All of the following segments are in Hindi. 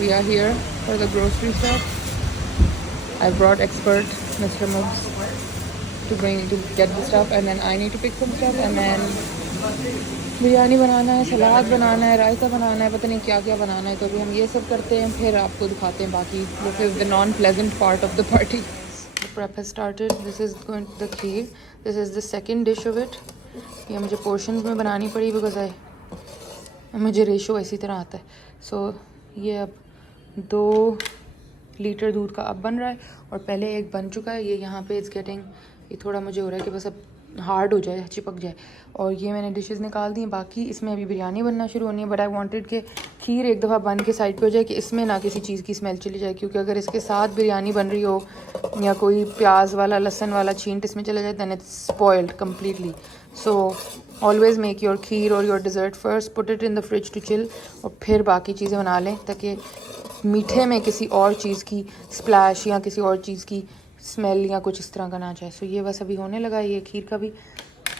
We are here for the grocery stuff. I brought expert Mr. Mugs to get the stuff, and then I need to pick some stuff, and then biryani बनाना है, सलाद बनाना है, रायता बनाना है, पता नहीं क्या क्या बनाना है. तो अभी हम ये सब करते हैं, फिर आपको दिखाते हैं बाकी. This is the non-pleasant part of the party. The prep has started. This is going the kheer. This is the second dish of it. ये मुझे portions में बनानी पड़ी because मुझे रेशो इसी तरह आता है. So ये अब 2 लीटर दूध का अब बन रहा है और पहले एक बन चुका है. ये यहाँ पे इट्स गेटिंग, ये थोड़ा मुझे हो रहा है कि बस अब हार्ड हो जाए, चिपक जाए. और ये मैंने डिशेस निकाल दी. बाकी इसमें अभी बिरयानी बनना शुरू होनी है. बट आई वांटेड कि खीर एक दफ़ा बन के साइड पे हो जाए कि इसमें ना किसी चीज़ की स्मेल चली जाए, क्योंकि अगर इसके साथ बिरयानी बन रही हो या कोई प्याज वाला लहसुन वाला छींट इसमें चला जाए then it's spoiled completely. So always make your kheer और your dessert first, put it in the fridge to chill, और फिर बाकी चीज़ें बना लें ताकि मीठे में किसी और चीज़ की स्प्लैश या किसी और चीज़ की स्मेल या कुछ इस तरह का ना जाए. सो ये बस अभी होने लगा ये खीर का भी.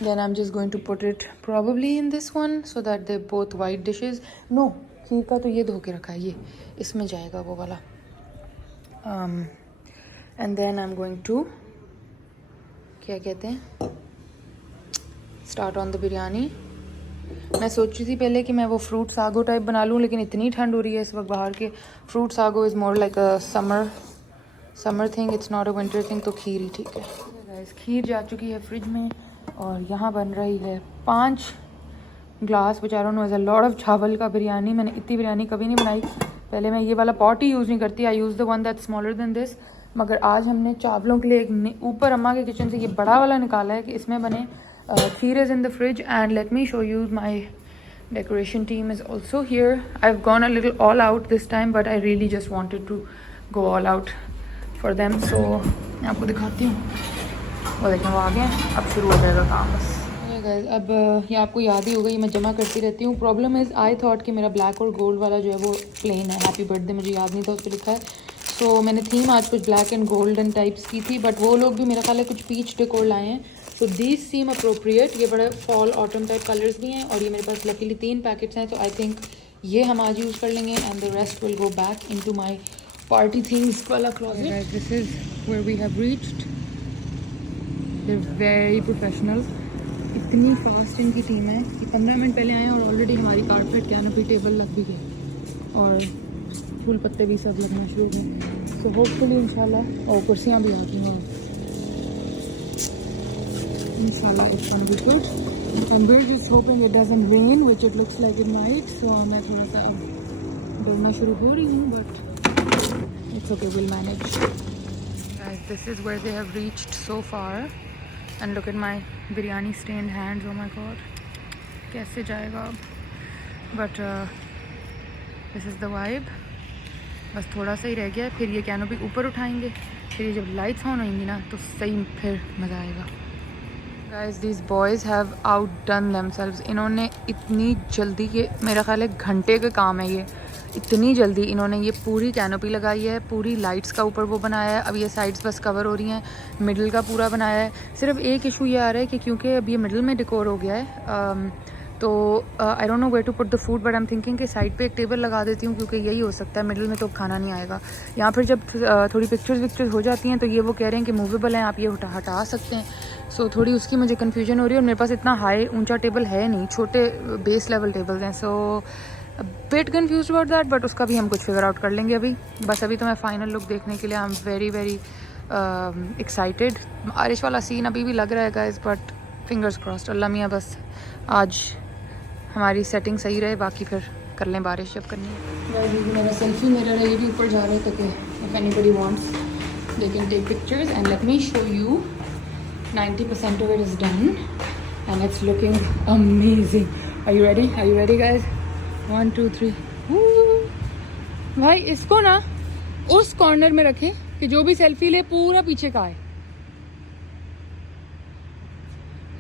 Then I'm just going to put it probably in this one so that they're both white dishes. No, खीर का तो ये धो के रखा है, ये इसमें जाएगा वो वाला. And then I'm going to क्या कहते हैं start on the biryani. मैं सोच रही थी पहले कि मैं वो फ्रूट सागो टाइप बना लूँ, लेकिन इतनी ठंड हो रही है इस वक्त बाहर के. Fruit sago is more like a summer thing, it's not a winter thing. तो खीर ही ठीक है. गाइस खीर जा चुकी है फ्रिज में और यहाँ बन रही है 5 ग्लास बेचारों ने. लॉट ऑफ चावल का बिरयानी. मैंने इतनी बिरयानी कभी नहीं बनाई. पहले मैं ये वाला पॉट ही यूज़ नहीं करती. I use the one that smaller than this. मगर आज हमने चावलों के लिए एक ऊपर अम्मा के किचन से ये बड़ा वाला निकाला है कि इसमें बने. Kheer is in the fridge and let me show you my decoration team is also here. I have gone a little all out this time, but I really just wanted to go all out for them. So मैं आपको दिखाती हूँ. वो देखें वो आ गए हैं. अब शुरू हो जाएगा काम बस. गाइस अब ये आपको याद ही होगा, ये मैं जमा करती रहती हूँ. प्रॉब्लम इज़ आई थॉट कि मेरा ब्लैक और गोल्ड वाला जो है वो प्लेन है. हैप्पी बर्थडे मुझे याद नहीं था उस पर लिखा है. सो मैंने थीम आज कुछ ब्लैक एंड गोल्डन टाइप्स की थी, बट वो लोग भी मेरा ख्याल है कुछ पीच डेकोर लाए हैं. So these seem appropriate. ये बड़े फॉल ऑटम टाइप कलर्स भी हैं और ये मेरे पास लकीली 3 पैकेट्स हैं. तो आई थिंक ये हम आज यूज़ कर लेंगे and the rest will go back into my party themes वाला closet. This is where we have reached. They're very professional. इतनी फास्ट इनकी टीम है कि 15 मिनट पहले आए और ऑलरेडी हमारी कारपेट कैनोपी टेबल लग भी गई और फूल पत्ते भी सब लगना शुरू हो गए. सो होपफुली इंशाल्लाह, और कुर्सियाँ भी आ गई हैं इंशाल्लाह. It's gonna be good and we are just hoping it doesn't rain which it looks like it might. So मैं थोड़ा सा डरना शुरू हो रही हूँ, but it's okay, will manage. Guys, this is where they have reached so far. And look at my biryani stained hands. Oh my god, कैसे जाएगा अब. But this is the vibe. बस थोड़ा सा ही रह गया है, फिर ये कैनोपी ऊपर उठाएंगे. फिर ये जब लाइट्स ऑन होंगी ना तो सही फिर मज़ा आएगा. Guys, these boys have outdone themselves. इन्होंने इतनी जल्दी, के मेरा ख्याल है घंटे का काम है ये. इतनी जल्दी इन्होंने ये पूरी कैनोपी लगाई है, पूरी लाइट्स का ऊपर वो बनाया है. अब ये साइड्स बस कवर हो रही हैं, मिडल का पूरा बनाया है. सिर्फ एक इशू ये आ रहा है कि क्योंकि अब ये मिडल में डेकोर हो गया है तो I don't know where to put the food, but I am thinking कि साइड पे एक टेबल लगा देती हूँ, क्योंकि यही हो सकता है. मिडल में तो खाना नहीं आएगा. यहाँ फिर जब थोड़ी पिक्चर्स हो जाती हैं तो ये वो कह रहे हैं कि मूवेबल हैं, आप ये हटा सकते हैं. सो थोड़ी उसकी मुझे कन्फ्यूजन हो रही है. और मेरे पास इतना हाई ऊंचा टेबल है नहीं, छोटे बेस लेवल टेबल्स हैं. So bit confuse about that, but उसका भी हम कुछ फिगर आउट कर लेंगे अभी. बस अभी तो मैं फाइनल लुक देखने के लिए आई एम वेरी वेरी एक्साइटेड. बारिश वाला सीन अभी भी लग रहा है गाइस, बट फिंगर्स क्रॉस्ड. अल्लाह मियाँ बस आज हमारी सेटिंग सही रहे, बाकी फिर कर लें बारिश जब करनी है. मेरा सेल्फी मिरर है, ये भी ऊपर जा रहा है ताकि if anybody wants they can take pictures. And let me show you 90% of it is done and it's looking amazing. Are you ready guys? 1 2 3. भाई इसको ना उस कॉर्नर में रखें कि जो भी सेल्फी ले पूरा पीछे का है.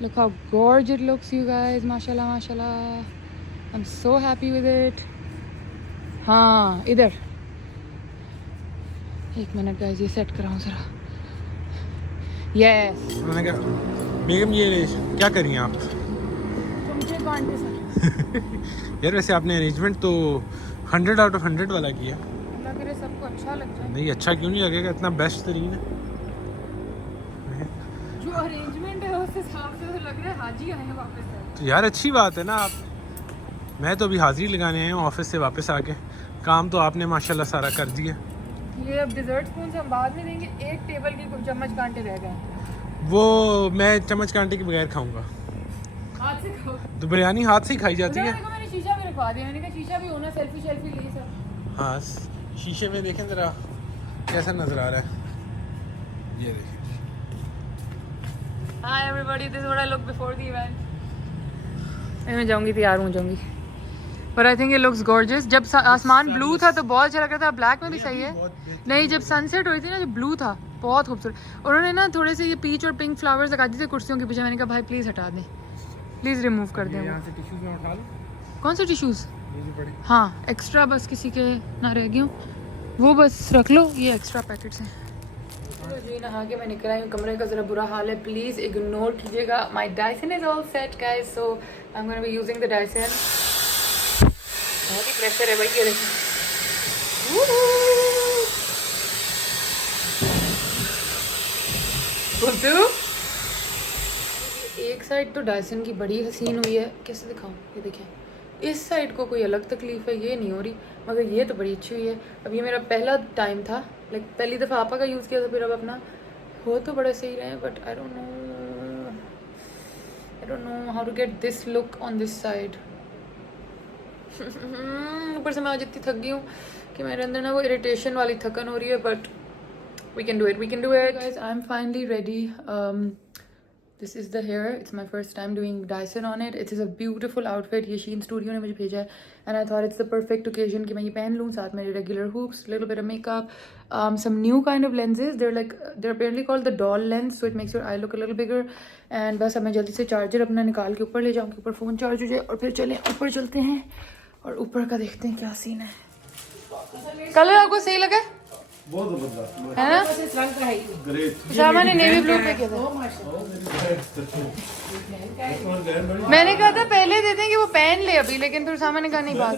Look how gorgeous it looks, you guys. Mashallah, mashallah. I'm so happy with it. हाँ इधर एक मिनट गाइस, ये सेट कराऊँ जरा. यस. मैंने कहा बेगम ये क्या करी आप? चमचे कांटे सर. यार वैसे आपने अरेंजमेंट तो 100 out of 100 वाला किया. सबको अच्छा लग जाए। नहीं अच्छा क्यों नहीं लगेगा, इतना बेस्ट तरीन है। जो अरेंजमेंट है उस हिसाब से तो लग रहा है हाजी आए हैं वापस से। तो यार अच्छी बात है ना। आप मैं तो अभी हाजिरी लगाने आया हूँ ऑफिस से वापस आके। काम तो आपने माशाल्लाह सारा कर दिया। ये अब डिजर्ट स्पून हम बाद में देंगे। एक टेबल के कुछ चम्मच कांटे रह गए, वो मैं चम्मच कांटे के बगैर खाऊंगा। हाथ से खाओ। तो बिरयानी हाथ से ही खाई जाती है। मैंने शीशा भी रखवा दिया, मैंने कहा शीशा भी होना, सेल्फी शेल्फी ली सब। हाँ शीशे में देखें ज़रा कैसा नज़र आ रहा है, ये देखें। Hi everybody, this is what I look before the event. मैं जाऊंगी, तैयार हो जाऊंगी, पर I think it looks gorgeous. जब आसमान ब्लू था तो बहुत अच्छा लग रहा था, ब्लैक में भी सही है। नहीं, जब सनसेट हुई थी ना, जब ब्लू था, बहुत खूबसूरत। उन्होंने ना थोड़े से ये पीच और पिंक फ्लावर्स लगा दिए थे कुर्सियों के पीछे। मैंने कहा भाई प्लीज़ हटा दें, प्लीज़ रिमूव कर दें। यहाँ से टिश्यूज में उठा लो। कौन से टिश्यूज़? ये जो बड़े। हाँ, एक्स्ट्रा बस किसी के ना रह गए हो वो बस रख लो, ये एक्स्ट्रा पैकेट्स हैं। जी नहा के मैं निकल आई हूँ, कमरे का ज़रा बुरा हाल है, प्लीज़ इग्नोर कीजिएगा। My Dyson is all set guys, so I am gonna be using the Dyson. बहुत ही प्रेशर है भाई, ये देखिए। एक साइड तो डायसन की बड़ी हसीन हुई है, कैसे दिखाऊं, ये देखें। इस साइड को कोई अलग तकलीफ है, ये नहीं हो रही, मगर ये तो बड़ी अच्छी हुई है। अब ये मेरा पहला टाइम था, लाइक पहली दफ़ा आपा का यूज़ किया था, फिर अब अपना हो तो बड़े सही रहे, but I don't know how to get this look on this side. ऊपर से मैं आज इतनी थक गई हूँ कि मेरे अंदर ना वो इरिटेशन वाली थकन हो रही है, but we can do it guys. I'm finally ready. This is the hair. It's my first time doing Dyson on it. It is a beautiful outfit. ये Shein Studio ने मुझे भेजा है, and I thought it's the perfect occasion कि मैं ये पहन लूँ, साथ मेरे regular hoops, little bit of makeup, some new kind of lenses. They're apparently called the doll lens, so it makes your eye look a little bigger. And बस अब मैं जल्दी से चार्जर अपना निकाल के ऊपर ले जाऊँ, ऊपर फ़ोन चार्ज हो जाए, और फिर चलें ऊपर चलते हैं और ऊपर का देखते हैं क्या सीन है। कलर आपको सही लगा बहुत जबरदस्त है ना? ग्रेट। शामा ने नेवी ब्लू पे किया था। मैंने कहा था पहले देते हैं कि वो पहन ले अभी, लेकिन फिर सामा ने कहा नहीं बात।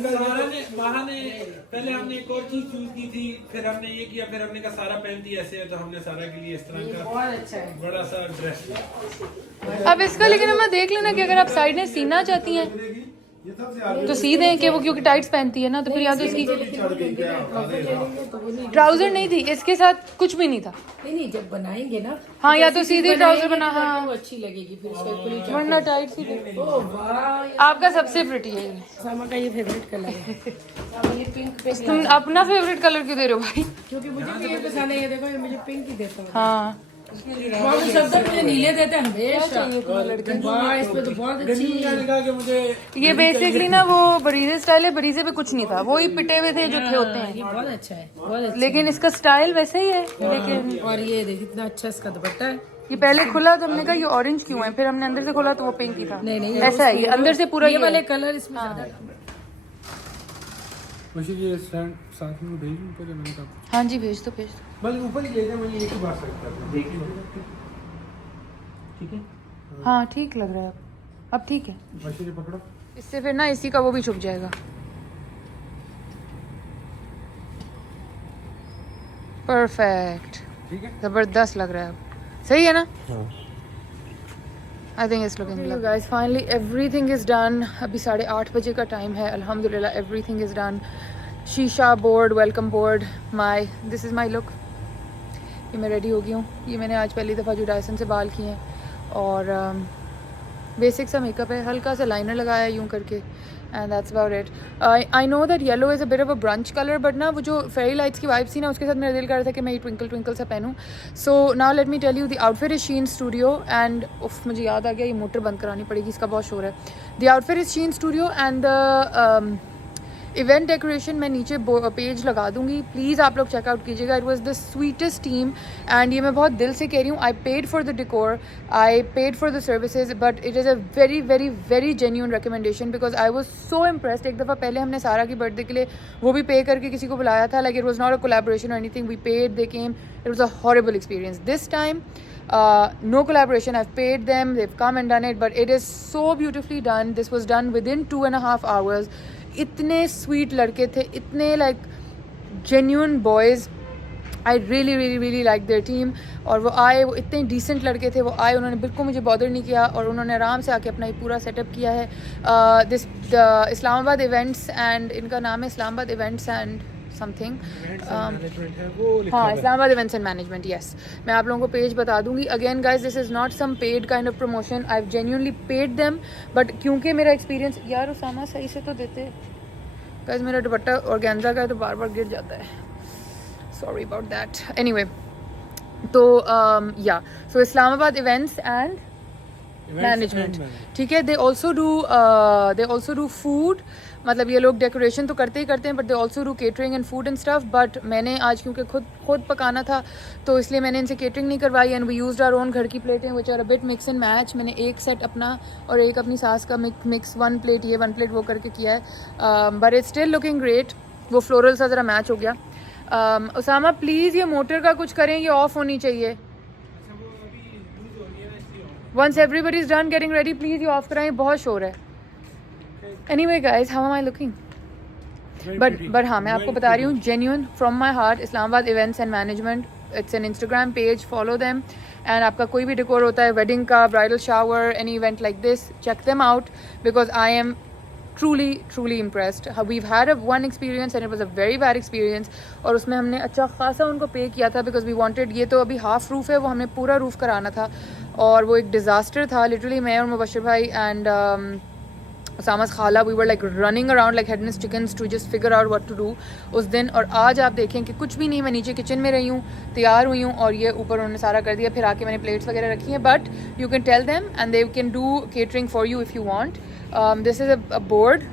पहले हमने एक और चीज चूज की थी, फिर हमने ये किया, फिर हमने कहा सारा पहनती ऐसे है, तो हमने सारा के लिए इस तरह का बहुत अच्छा है बड़ा सा ड्रेस। अब इसका लेकिन हम देख लेना कि अगर आप साइड में सीना चाहती हैं तो सी दें कि वो, क्योंकि टाइट्स पहनती है ना, तो फिर या तो इसकी ट्राउजर नहीं थी, इसके साथ कुछ भी नहीं था। नहीं जब बनाएंगे ना, हाँ, या तो सीधी ट्राउजर बना, हाँ वो अच्छी लगेगी फिर उसका फुली। वरना टाइट सी थी। ओह वाह, आपका सबसे प्रिटी है ये। सामा का ये फेवरेट कलर है। सामा ये पिंक पे, तुम अपना फेवरेट कलर क्यों दे रहे हो भाई? क्योंकि मुझे भी ये पसंद है। ये देखो, ये मुझे पिंक ही देता है। हाँ, सब मुझे नीले देते हैं हमेशा। वाह, इसमें तो बहुत अच्छी। ये बेसिकली ना वो बरीजे स्टाइल है, बरीजे पे कुछ नहीं था, वो ही पिटे हुए थे जो थे होते हैं। ये बहुत अच्छा है, बहुत अच्छा। लेकिन इसका स्टाइल वैसे ही है। लेकिन और ये देख कितना अच्छा इसका दुपट्टा है। ये पहले खुला तो हमने कहा ये ऑरेंज क्यों है, फिर हमने अंदर से खोला तो वो पिंक ही था। नहीं, ऐसा है, ये अंदर से पूरा ये ये वाले कलर इसमें ज्यादा। ये स्टैंड साथ में भेज दूं ऊपर, मैंने कहा हाँ जी, भेज दो भेज दो। बस ऊपर ही ले जाए, मैं एक ही बार सकता देखिए। ठीक है, हाँ ठीक लग रहा है अब ठीक है। बस ये पकड़ो, इससे फिर ना इसी का वो भी छुप जाएगा। परफेक्ट, ठीक है, जबरदस्त लग रहा है अब, सही है ना? I think it's looking good guys. Finally everything is done. अभी 8:30 बजे का टाइम है, अल्हम्दुलिल्लाह एवरीथिंग इज़ डन। शीशा board, welcome board, this is my look. ये मैं रेडी हो गई हूँ। ये मैंने आज पहली दफ़ा जो डायसन से बाल किए हैं, और बेसिक सा मेकअप है, हल्का सा लाइनर लगाया यूँ करके, and that's about it. I know that yellow is a bit of a brunch colour, but ना वो जो फेरी लाइट्स की वाइब्स थी ना, उसके साथ मेरा दिल कर रहा था कि मैं ये ट्विंकल ट्विंकल सा पहनूँ। So now let me tell you, the outfit is Sheen studio, and मुझे याद आ गया ये मोटर बंद करानी पड़ेगी, इसका बहुत शोर है। The outfit is Sheen studio, and the event decoration मैं नीचे पेज लगा दूंगी, प्लीज़ आप लोग चेकआउट कीजिएगा। It was the sweetest team, and ये मैं बहुत दिल से कह रही हूँ। I paid for the डिकोर, I paid for the services, but it is a very very very genuine recommendation, because I was so impressed. एक दफ़ा पहले हमने सारा की बर्थडे के लिए वो भी पे करके किसी को बुलाया था, like it was not a collaboration और anything, we paid, they came, it was a horrible experience. This time no collaboration, I've paid them, they've come and done it, but it is so beautifully done. This was done within 2.5 hours. इतने स्वीट लड़के थे, इतने like genuine boys. I really really really like their team. और वो आए, वो इतने डिसेंट लड़के थे, वो आए, उन्होंने बिल्कुल मुझे बॉदर नहीं किया और उन्होंने आराम से आके अपना ये पूरा सेटअप किया है. दिस इस्लामाबाद इवेंट्स एंड इनका नाम है इस्लामाबाद इवेंट्स एंड समथिंग. हाँ, Islamabad events and management. Yes, मैं आप लोगों को पेज बता दूंगी. Again guys, this is not some paid kind of promotion. I have genuinely paid them, but क्योंकि मेरा एक्सपीरियंस, यार उसामा सही से तो देते गाइज. मेरा दुपट्टा ऑर्गेन्जा का है तो बार बार गिर जाता है. Sorry about that. एनीवे, तो या सो इस्लामाबाद इवेंट्स एंड मैनेजमेंट, ठीक है. They also do food. मतलब ये लोग डेकोरेशन तो करते ही करते हैं, but they also do catering and food and stuff. But मैंने आज क्योंकि खुद पकाना था तो इसलिए मैंने इनसे केटरिंग नहीं करवाई. And we used our own घर की प्लेटें which are a bit mix and match. मैंने एक सेट अपना और एक अपनी सास का मिक्स, 1 प्लेट ये 1 प्लेट वो करके किया है. But it's still looking great. वो फ्लोरल सा ज़रा मैच हो गया. उसामा प्लीज़ ये मोटर का कुछ करें, ये ऑफ होनी चाहिए. Once everybody is done getting ready, please ये ऑफ कराएं, बहुत शोर है. Anyway guys, how am I looking? But हाँ, मैं आपको बता रही हूँ, genuine from my heart, Islamabad Events and Management. It's an Instagram page, follow them. And आपका कोई भी डेकोर होता है, wedding का, bridal shower, any event like this, check them out because I am truly impressed. We've had one experience and it was a very bad experience. और उसमें हमने अच्छा खासा उनको पे किया था because we wanted, ये तो अभी हाफ रूफ है, वो हमने पूरा रूफ कराना था और वो एक डिज़ास्टर था. लिटरली मैं और मुबशिर भाई एंड Usama's खाला, we were like running around like headless chickens to just figure out what to do उस दिन. और आज आप देखें कि कुछ भी नहीं, मैं नीचे किचन में रही हूँ, तैयार हुई हूँ और ये ऊपर उन्होंने सारा कर दिया. फिर आके मैंने प्लेट्स वगैरह रखी हैं. But you can tell them and they can do catering for you if you want. This is a board.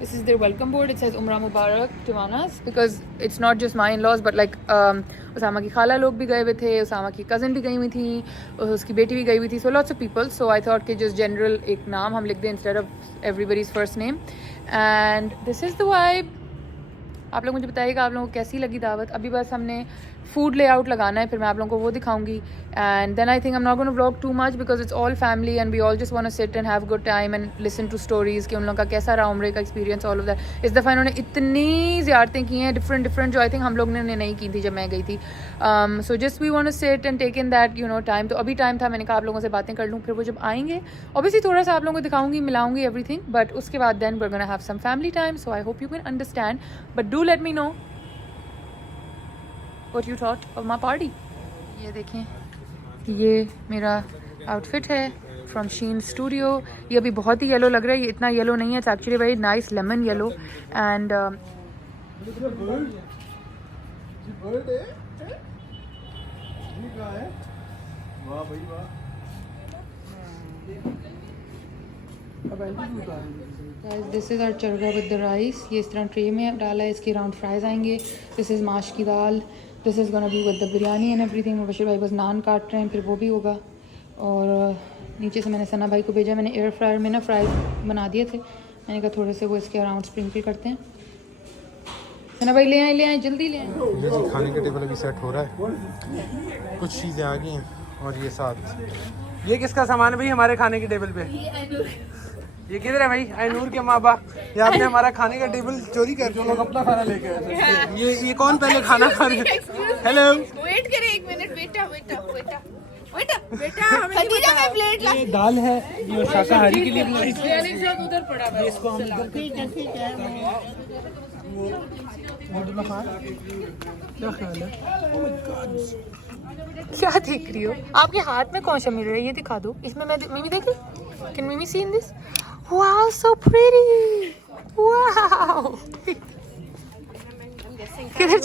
This is their welcome board. It says Umrah Mubarak Tiwanas because it's not just my in-laws but like Usama की खाला लोग भी गए हुए थे, Usama की cousin भी गई हुई थी, उसकी बेटी भी गई हुई थी. So lots of people. So I thought कि just general एक नाम हम लिख दें instead of everybody's first name. And this is the vibe. आप लोग मुझे बताइएगा आप लोगों को कैसी लगी दावत. अभी बस हमने फूड लेआउट लगाना है, फिर मैं आप लोगों को वो दिखाऊंगी. And then I think I am not gonna vlog too much because it's all family and we all just want to sit and have good time and listen to stories कि उन लोगों का कैसा रहा उम्रे का एक्सपीरियंस, ऑल ऑफ दैट. इस दफ़ा इन्होंने इतनी ज़ियारतें की हैं डिफरेंट जो आई थिंक हम लोग ने नहीं की थी जब मैं गई थी. So just we want to sit and take in that time. तो अभी टाइम था, मैंने कहा आप लोगों से बातें कर लूँ. फिर वो जब आएंगे ऑब्वियसली थोड़ा सा आप लोगों को दिखाऊंगी, मिलाऊंगी एवरीथिंग. बट उसके बाद then we are gonna have some family time. So I hope you can understand. But do let me know what you thought of my party. ये देखें, ये मेरा आउटफिट है फ्रॉम शीन स्टूडियो. ये अभी बहुत ही येलो लग रहा है, ये इतना येलो नहीं है, it's actually very nice lemon yellow. And this is our chargha with the rice. ये इस तरह ट्रे में डाला है, इसके राउंड फ्राइज आएंगे. दिस इज़ माश की दाल. This is gonna be with the biryani and everything. Mubashir भाई बस नान काट रहे हैं, फिर वो भी होगा. और नीचे से मैंने सना भाई को भेजा. मैंने एयर फ्रायर में ना फ्राई बना दिए थे, मैंने कहा थोड़े से वो इसके अराउंड स्प्रिंकल करते हैं. सना भाई ले आए जल्दी ले आए. खाने का टेबल अभी सेट हो रहा है, कुछ चीज़ें आ गई हैं. और ये साथ ये किसका सामान है भाई हमारे खाने के टेबल पे? ये किधर है भाई? आइनूर के माँ बाप. ये आपने हमारा खाने का टेबल चोरी कर दिया. लोग अपना खाना लेके आए. ये कौन पहले खाना खा रहे हैं? हेलो, वेट करें 1 मिनट. बेटा खदीजा का प्लेट ला. ये दाल है, ये शाकाहारी के लिए उधर पड़ा है. इसको हम इधर ठीक है. क्या ख्याल है? क्या देख रही हो? आपके हाथ में कौन सा मिल रहा है, ये दिखा दो. इसमें मैं मिमी देखी. Can Mimi see in this? Wow so pretty. Wow किधर?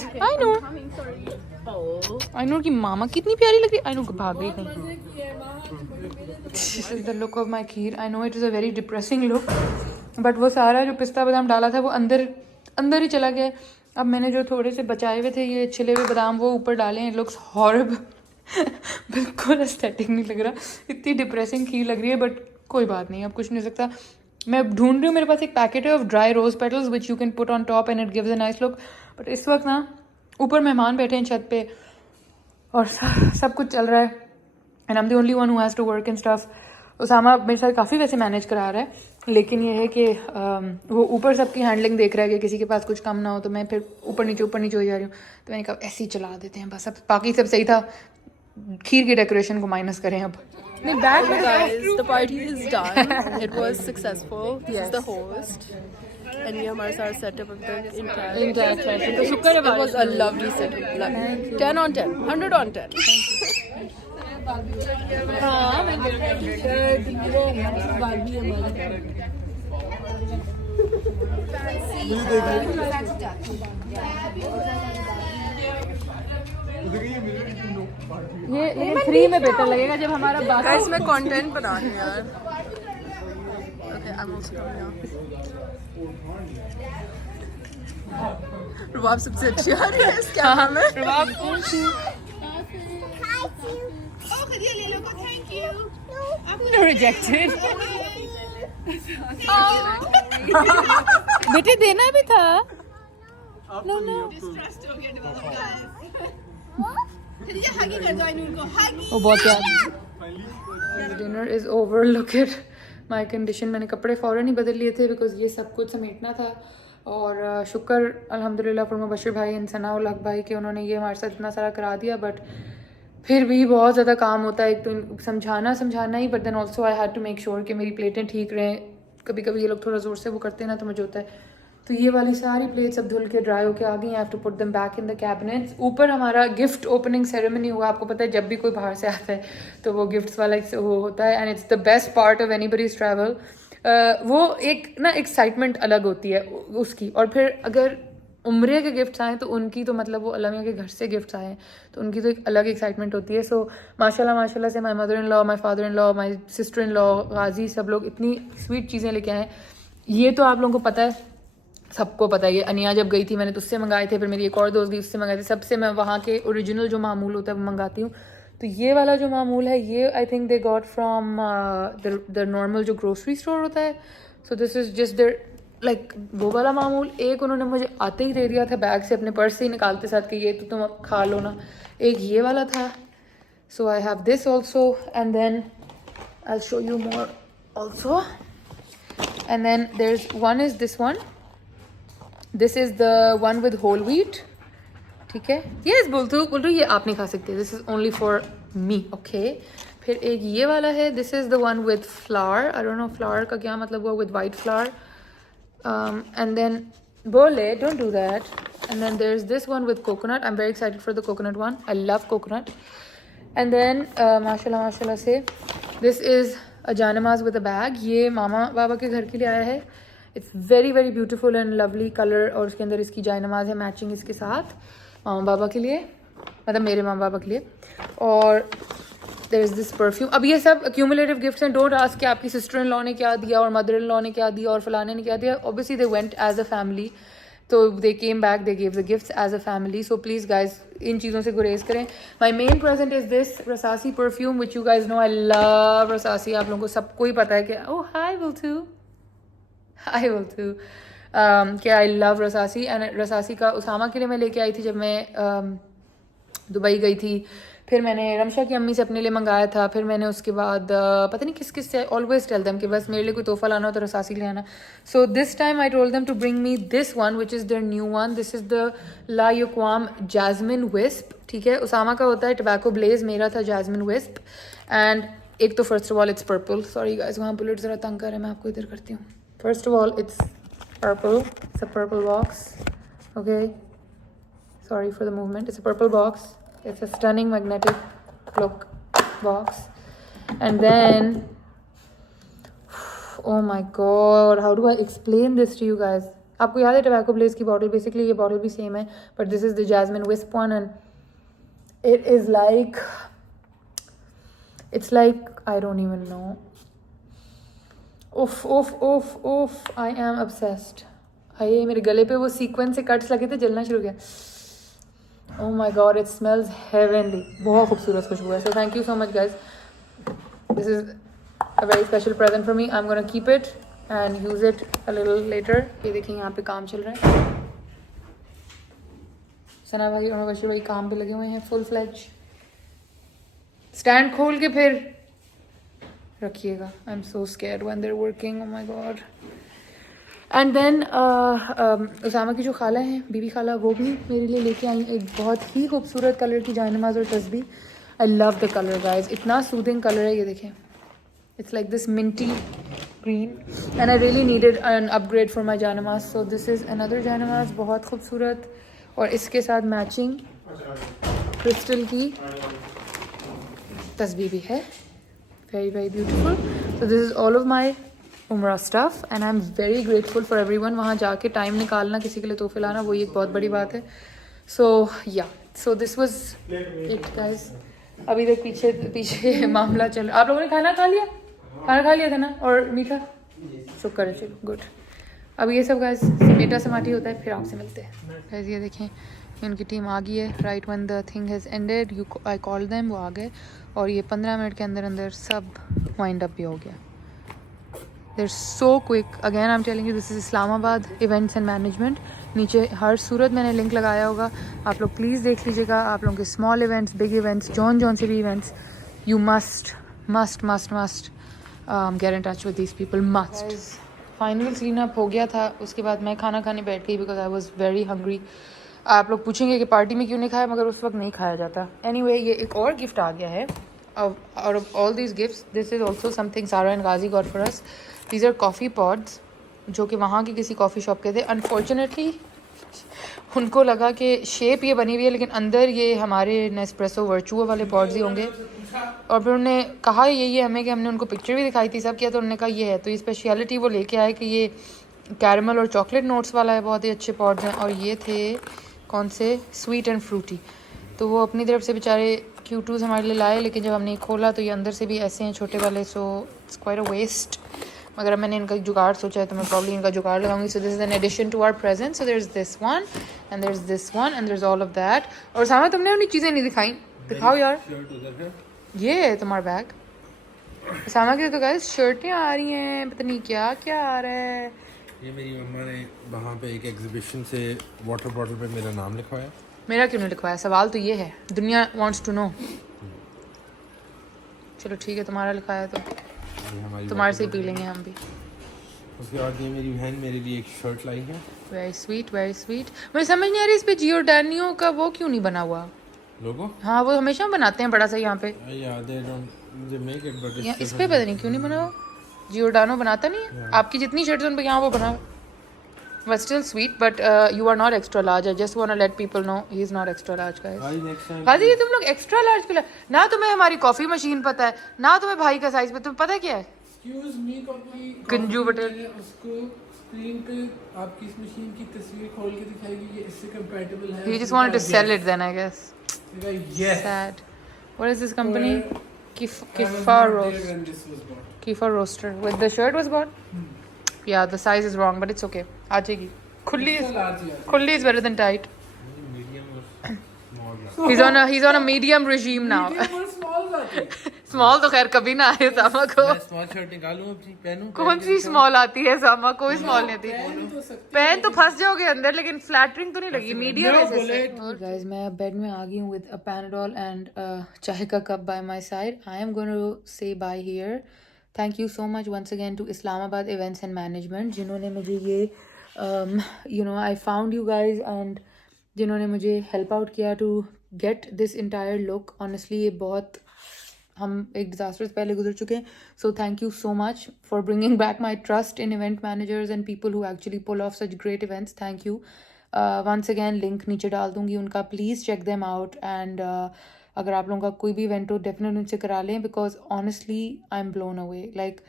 आइनूर की मामा कितनी प्यारी लग रही है. आइनूर भाग गई कहीं. This is the look of my kheer. I know it is a very depressing look, but वो सारा जो पिस्ता बादाम डाला था वो अंदर ही चला गया. अब मैंने जो थोड़े से बचाए हुए थे ये छिले हुए बादाम वो ऊपर डाले हैं. It looks horrible. बिल्कुल एस्थेटिक नहीं लग रहा. इतनी डिप्रेसिंग खीर लग रही है. बट कोई बात नहीं, अब कुछ नहीं हो सकता. मैं ढूंढ रही हूँ, मेरे पास एक पैकेट है of dry rose petals which you can put on top and it gives a nice look. But इस वक्त ना ऊपर मेहमान बैठे हैं छत पे और सब कुछ चल रहा है and I am the only one who has to work and stuff. Usama मेरे साथ काफ़ी वैसे मैनेज करा रहा है. लेकिन ये है कि वो ऊपर सबकी हैंडलिंग देख रहा है कि किसी के पास कुछ कम ना हो, तो मैं फिर ऊपर नीचे हो जा रही हूँ। तो मैंने कहा ऐसे ही चला देते हैं बस, अब बाकी सब सही था, खीर की डेकोरेशन को माइनस करें अब। नहीं bag Guys, the party is done. It was successful. This is the host. And ये हमारे साथ setup of the entire तो शुक्र है It was a lovely setup. Lovely. 10 on 10. 100 on 10. हाँ मैं ये लेकिन फ्री में बेहतर लगेगा जब हमारा बाकी Guys, मैं content बना रही हूँ यार. Okay, I'm also coming now. रुबाब सबसे अच्छी आ रही है इसके आगे में. रुबाब रिजेक्टेड बेटे देना भी था। नो नो वो बहुत याद। Dinner is over, look at my condition. मैंने कपड़े फ़ौरन ही बदल लिए थे बिकॉज ये सब कुछ समेटना था। और शुक्र अल्हम्दुलिल्लाह फॉर मुबशिर भाई एंड सनाउल हक भाई कि उन्होंने ये हमारे साथ इतना सारा करा दिया। बट फिर भी बहुत ज़्यादा काम होता है, एक तो समझाना ही, but then also I had to make sure कि मेरी प्लेटें ठीक रहें। कभी कभी ये लोग थोड़ा ज़ोर से वो करते हैं ना, तो मुझे होता है। तो ये वाली सारी प्लेट्स अब धुल के ड्राई होके आ गई। I have to put them back in the cabinets. ऊपर हमारा गिफ्ट ओपनिंग सेरेमनी हुआ। आपको पता है जब भी कोई बाहर से आता है तो वो गिफ्ट्स वाला वो होता है, and it's the best part of anybody's travel. वो एक ना एक्साइटमेंट अलग होती है उसकी। और फिर अगर उम्रे के गिफ्ट्स आए तो उनकी तो मतलब वो अलमिया के घर से गिफ्ट्स आए तो उनकी तो एक अलग एक्साइटमेंट होती है। सो माशाल्लाह से my mother in law, my father in law, my sister in law, Ghazi, सब लोग इतनी स्वीट चीज़ें लेके आए। ये तो आप लोगों को पता है, सबको पता है। ये अनिया जब गई थी मैंने तो उससे मंगाए थे, फिर मेरी एक और दोस्त गई उससे मंगाए थे। सबसे मैं वहाँ के ओरिजिनल जो मामूल होता है वो मंगाती हूँ। तो ये वाला जो मामूल है ये I think they got from the normal जो ग्रोसरी स्टोर होता है। So this is just there like वो वाला मामूल। एक उन्होंने मुझे आते ही दे दिया था बैग से, अपने पर्स से ही निकालते साथ कि ये तो तुम खा लो ना। एक ये वाला था। So I have this also and then I show you more also. And then there is one is this one. This is the one with whole wheat, ठीक है। यस बोलतू ये आप नहीं खा सकते, this is only for me, okay. फिर एक ये वाला है, this is the one with flour. I don't know flour का क्या मतलब हुआ, with white flour. And then bole, don't do that. And then there's this one with coconut. I'm very excited for the coconut one. I love coconut. And then mashallah से this is a janamaz with a bag. ये मामा बाबा के घर के लिए आया है। It's very very beautiful and lovely color और उसके अंदर इसकी जानमाज है मैचिंग इसके साथ मामा बाबा के लिए, मतलब मेरे मामा बाबा के लिए। और देयर इज़ दिस परफ्यूम। अब ये सब एक्यूमुलेटिव गिफ्ट्स हैं, डोंट आस्क कि आपकी सिस्टर इन लॉ ने क्या दिया और मदर इन लॉ ने क्या दिया और फलाने ने क्या दिया। Obviously they went as a family, तो they came back, they give the gifts as a family. So please guys इन चीज़ों से गुरेज करें। My main present is this Rasasi perfume which you guys know I love Rasasi. आप लोगों को सबको ही पता है कि ओह हाई विल्तू कि आई लव रसासी। एंड रसासी का उसामा के लिए मैं लेके आई थी जब मैं दुबई गई थी। फिर मैंने रमशा की अम्मी से अपने लिए मंगाया था। फिर मैंने उसके बाद पता नहीं किस से ऑलवेज टेल देम कि बस मेरे लिए कोई तोहफा लाना हो तो रसासी ले आना। So this time I told them to bring me this one which is their new one. This is the La Yuqawam Jasmine Wisp, ठीक है। उसामा का होता है टबैको ब्लेज, मेरा था जैस्मिन विस्प। एंड एक तो first of all it's purple, sorry guys वहाँ बुलेट ज़रा तंग कर रहे हैं, मैं आपको इधर करती हूँ। First of all it's purple, it's a purple box, okay, sorry for the movement. It's a purple box, it's a stunning magnetic look box. And then oh my god, how do I explain this to you guys? आपको याद है टबैको ब्लेज की बॉटल, बेसिकली ये बॉटल भी सेम है but this is the jasmine wisp one and it is like it's like I don't even know. उफ उफ उफ उफ आई एम obsessed। हाय मेरे गले पे वो सीक्वेंस से कट्स लगे थे, जलना शुरू हो गया। Oh my god, it smells heavenly. बहुत खूबसूरत खुशबू है। So thank you so much guys. This is a very special present for me. I'm gonna keep it and use it a little later. ये देखिए यहाँ पे काम चल रहा है। सना भाई और बशीर भाई काम पे लगे हुए हैं फुल फ्लेज। स्टैंड खोल के फिर रखिएगा. I'm so scared when they're working. Oh my god. And then Usama की जो खाला हैं, बीबी खाला, वो भी मेरे लिए लेके आई एक बहुत ही खूबसूरत कलर की जायनमाज और तस्बीह. I love the colour guys, इतना सूदिंग कलर है ये देखें. It's like this minty green and I really needed an upgrade for my जायनमाज. सो दिस इज़ अनदर जायनमाज, बहुत खूबसूरत, और इसके साथ मैचिंग क्रिस्टल की तस्बीह भी है. Very very beautiful. So this is all of my उमरा stuff and I am very grateful for everyone. वहाँ जाके टाइम निकालना, किसी के लिए तोहफे लाना, वही एक बहुत बड़ी बात है. सो या, so this was it guys. अभी तक पीछे पीछे मामला चल. आप लोगों ने खाना खा लिया? खाना खा लिया था ना? और मीठा? शुक्र है, चलो गुड. अब ये सब गाइस समेटा समाटी होता है, फिर आपसे मिलते हैं. गाइस ये देखें, उनकी टीम आ गई है. Right when the thing has ended you I call them, वो आ गए और ये 15 मिनट के अंदर अंदर सब वाइंड अप भी हो गया. They're so quick. Again, I'm telling you, this is Islamabad Events and Management. नीचे हर सूरत मैंने लिंक लगाया होगा, आप लोग प्लीज़ देख लीजिएगा. आप लोगों के स्मॉल इवेंट्स, बिग इवेंट्स, जौन से भी events, you must get in touch with these people, must. Finally clean up हो गया था. उसके बाद मैं खाना खाने बैठ गई because I was very hungry. आप लोग पूछेंगे कि पार्टी में क्यों नहीं खाया, मगर उस वक्त नहीं खाया जाता. एनीवे, ये एक और गिफ्ट आ गया है. Out of all these gifts, this is also something Sarah and Ghazi got for us. These are coffee pods, जो कि वहाँ की किसी कॉफ़ी शॉप के थे. अनफॉर्चुनेटली उनको लगा कि शेप ये बनी हुई है लेकिन अंदर ये हमारे नेस्प्रेसो वर्चुओ वाले पॉड्स ही होंगे. और फिर उन्होंने कहा यही है हमें, कि हमने उनको पिक्चर भी दिखाई थी, सब किया, तो उन्होंने कहा ये है. तो ये स्पेशलिटी वो लेके आए कि ये कैरमल और चॉकलेट नोट्स वाला है, बहुत ही अच्छे पॉड्स हैं. और ये थे कौन से, स्वीट एंड फ्रूटी. तो वो अपनी तरफ से बेचारे Q2s हमारे लिए लाए, लेकिन जब हमने खोला तो ये अंदर से भी ऐसे हैं छोटे वाले. So it's quite a waste. मगर अब मैंने इनका जुगाड़ सोचा है, तो मैं प्रॉब्ली इनका जुगाड़ लगाऊंगी. So this is an addition to our present. So there is this one and there is this one and there is all of that. और सामा, तुमने अपनी चीज़ें नहीं दिखाई, दिखाओ यार. ये है तुम्हारा बैग. सामा की तो गाइस शर्टें आ रही हैं, पता नहीं क्या क्या आ रहा है. ये मेरी मम्मा ने वहाँ पे एक एग्जीबिशन से वाटर बॉटल पे मेरा नाम लिखवाया. मेरा क्यों नहीं लिखवाया? सवाल तो ये है, दुनिया वांट्स टू नो. चलो ठीक है, तुम्हारा लिखाया तो तुम्हारे से ही पी लेंगे हम भी. उसके बाद ये मेरी बहन मेरे लिए एक शर्ट लाई है. Very sweet, very sweet. मुझे समझ नहीं आ रही इस पे जियोडानियो का वो क्यों नहीं बना हुआ लोगो. हाँ, वो हमेशा बनाते हैं बड़ा सा यहाँ पे. इस पे पता नहीं क्यों नहीं बना हुआ. जियोडानो बनाता नहीं है. आपकी जितनी शर्ट्स उन पे यहाँ वो बना हुआ. But still sweet, but you are not extra large. I just want to let people know he is not extra large, guys. हाजी, ये तुम लोग extra large पिला ना. तुम्हें हमारी कॉफी मशीन पता है ना, तुम्हें भाई का साइज पता, तुम्हें पता क्या है? Excuse me, coffee Ganju Patel उसको स्क्रीन पे आपकी इस मशीन की तस्वीर खोल के दिखाएगी कि इससे compatible है. He just wanted to sell it then, I guess. Yes. Sad. What is this company? Kifa Roaster. With the shirt was bought? Yeah, the size is wrong, but it's okay. आ जाएगी. खुली is better than tight. He's on a medium regime now. Small तो खैर कभी ना आए सामा को. स्मॉल शर्ट निकालूं अपनी, पहनूं. कौन सी स्मॉल आती है सामा? कोई स्मॉल नहीं आती. पहन तो फंस जाओगे अंदर, लेकिन फ्लैटरिंग तो नहीं लगी. मीडियम है. गाइस, मैं बेड में आ गई हूँ with a Panadol and चाय का cup by my side. I am going to say bye here. Thank you so much once again to Islamabad Events and Management, जिन्होंने मुझे ये I found you guys and जिन्होंने मुझे help out किया to get this entire look. Honestly, ये बहुत, हम एक disaster से पहले गुजर चुके हैं. So thank you so much for bringing back my trust in event managers and people who actually pull off such great events. Thank you. Once again, link नीचे डाल दूँगी उनका. Please check them out and अगर आप लोगों का कोई भी इवेंट हो, डेफिनेटली उनसे करा लें, because honestly I am blown away. Like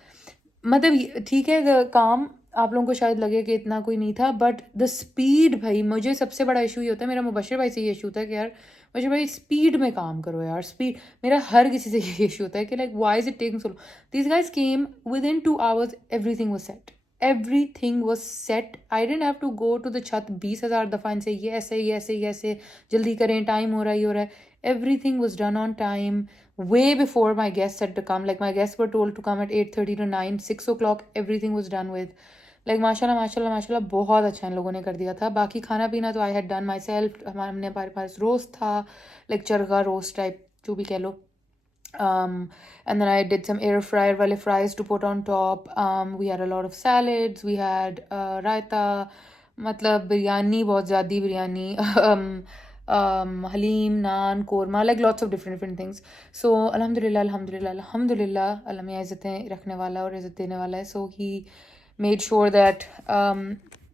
मतलब ठीक है, काम आप लोगों को शायद लगे कि इतना कोई नहीं था, बट द स्पीड, भाई मुझे सबसे बड़ा इशू ये होता है, मेरा मुबशिर भाई से ये इशू होता है कि यार मुबशिर भाई स्पीड में काम करो यार. स्पीड, मेरा हर किसी से ये इशू होता है कि like why is it taking so long. These guys came within 2 hours, everything was set. Everything was set. I didn't have to go to the छत 20,000 दफ़ा इनसे ये ऐसे जल्दी करें, टाइम हो रहा है. Everything was done on time, way before my guests had to come. Like my guests were told to come at 8:30 to 9, 6 o'clock. Everything was done with. Like माशाल्लाह बहुत अच्छा इन लोगों ने कर दिया था. बाकी खाना पीना तो I had done myself. हमारे पास रोस्ट था, like चरगा रोस्ट टाइप जो भी कह लो. And then I did some air fryer wale fries to put on top. We had a lot of salads. We had raita, matlab biryani, bahut zyada biryani, halim, naan, korma, like lots of different things. So alhamdulillah, Allah mein izzatein rakhne wala aur izzat dene wala hai. So he made sure that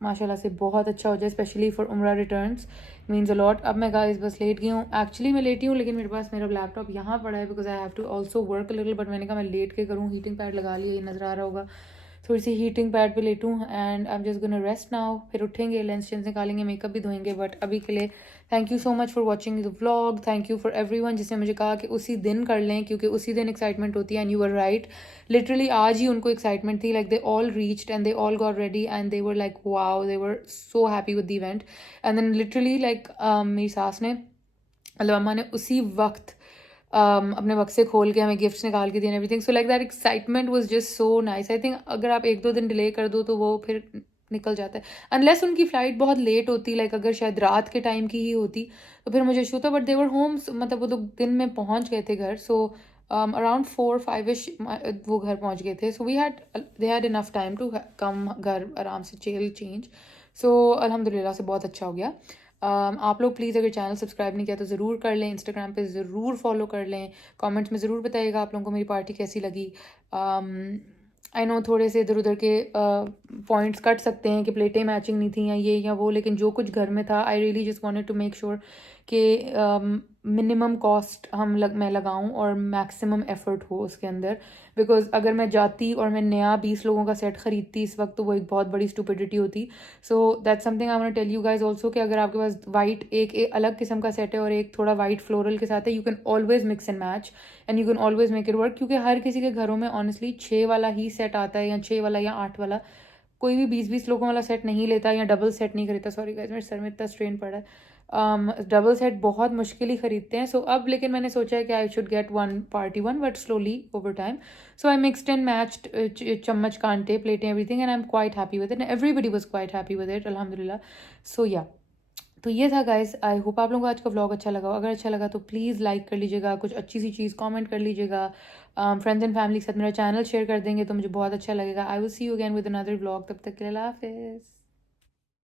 माशाल्लाह से बहुत अच्छा हो जाए, स्पेशली फॉर उम्रा रिटर्न्स, मीन्स अ लॉट. अब मैं गाइस बस लेट गई हूँ. एक्चुअली मैं लेटी हूँ लेकिन मेरे पास मेरा लैपटॉप यहाँ पड़ा है because I have to also work a little, but मैंने कहा मैं लेट के करूँ. हीटिंग पैड लगा लिया, ये नज़र आ रहा होगा. थोड़ी सी हीटिंग पैड पे लेटूँ and I am just gonna rest now. फिर उठेंगे, लेंस चेंज निकालेंगे, मेकअप भी धोएंगे. बट अभी के लिए thank you so much for watching the vlog. Thank you for everyone जिसने मुझे कहा कि उसी दिन कर लें क्योंकि उसी दिन एक्साइटमेंट होती है. And you are right, literally आज ही उनको एक्साइटमेंट थी. Like they all reached and they all got ready and they were like wow, they were so happy with the event. And then literally like मेरी सास ने, मतलब अम्मा ने उसी वक्त अपने वक्त से खोल के हमें गिफ्ट्स निकाल के दिए everything. So like that excitement was just so nice. I think अगर आप 1-2 दिन डिले कर दो तो वो फिर निकल जाता है, अनलेस उनकी फ़्लाइट बहुत लेट होती, लाइक अगर शायद रात के टाइम की ही होती तो फिर मुझे इशू था. बट दे वर होम, मतलब वो तो दिन में पहुंच गए थे घर. सो अराउंड 4-5ish वो घर पहुंच गए थे. So they had enough time to come घर आराम से चिल चेंज. सो अल्हम्दुलिल्लाह से बहुत अच्छा हो गया. आप लोग प्लीज़ अगर चैनल सब्सक्राइब नहीं किया तो ज़रूर कर लें. इंस्टाग्राम पे ज़रूर फॉलो कर लें. कमेंट्स में ज़रूर बताइएगा आप लोगों को मेरी पार्टी कैसी लगी. आई नो थोड़े से इधर उधर के पॉइंट्स कट सकते हैं कि प्लेटें मैचिंग नहीं थी या ये या वो, लेकिन जो कुछ घर में था I really just wanted to make sure कि मिनिमम कॉस्ट मैं लगाऊं और मैक्सिमम एफर्ट हो उसके अंदर. बिकॉज अगर मैं जाती और मैं नया 20 लोगों का सेट ख़रीदती इस वक्त तो वो एक बहुत बड़ी स्टूपिडिटी होती. So that's something I want to tell you guys also कि अगर आपके पास वाइट एक अलग किस्म का सेट है और एक थोड़ा वाइट फ्लोरल के साथ है, you can always mix and match and you can always make it work. क्योंकि हर किसी के घरों में ऑनेस्टली 6 वाला ही सेट आता है या 6 वाला या 8 वाला. कोई भी 20-20 लोगों वाला सेट नहीं लेता या डबल सेट नहीं खरीदता. सॉरी गाइज, मेरे सर में इतना स्ट्रेन पड़ा है. डबल सेट बहुत मुश्किल ही खरीदते हैं. सो अब लेकिन मैंने सोचा है कि I should get one party one but slowly over time. So I mixed and matched चम्मच, कांटे, प्लेटें, everything and I am quite happy with it and everybody was quite happy with it अल्हम्दुलिल्लाह. सो या, तो ये था गाइस. आई होप आप लोगों को आज का व्लॉग अच्छा लगा. अगर अच्छा लगा तो प्लीज़ लाइक कर लीजिएगा, कुछ अच्छी सी चीज़ कमेंट कर लीजिएगा, फ्रेंड्स एंड फैमिली के साथ मेरा चैनल शेयर कर देंगे तो मुझे बहुत अच्छा लगेगा. I will see you again with another vlog. तब तक के लिए अल्लाह हाफिज़.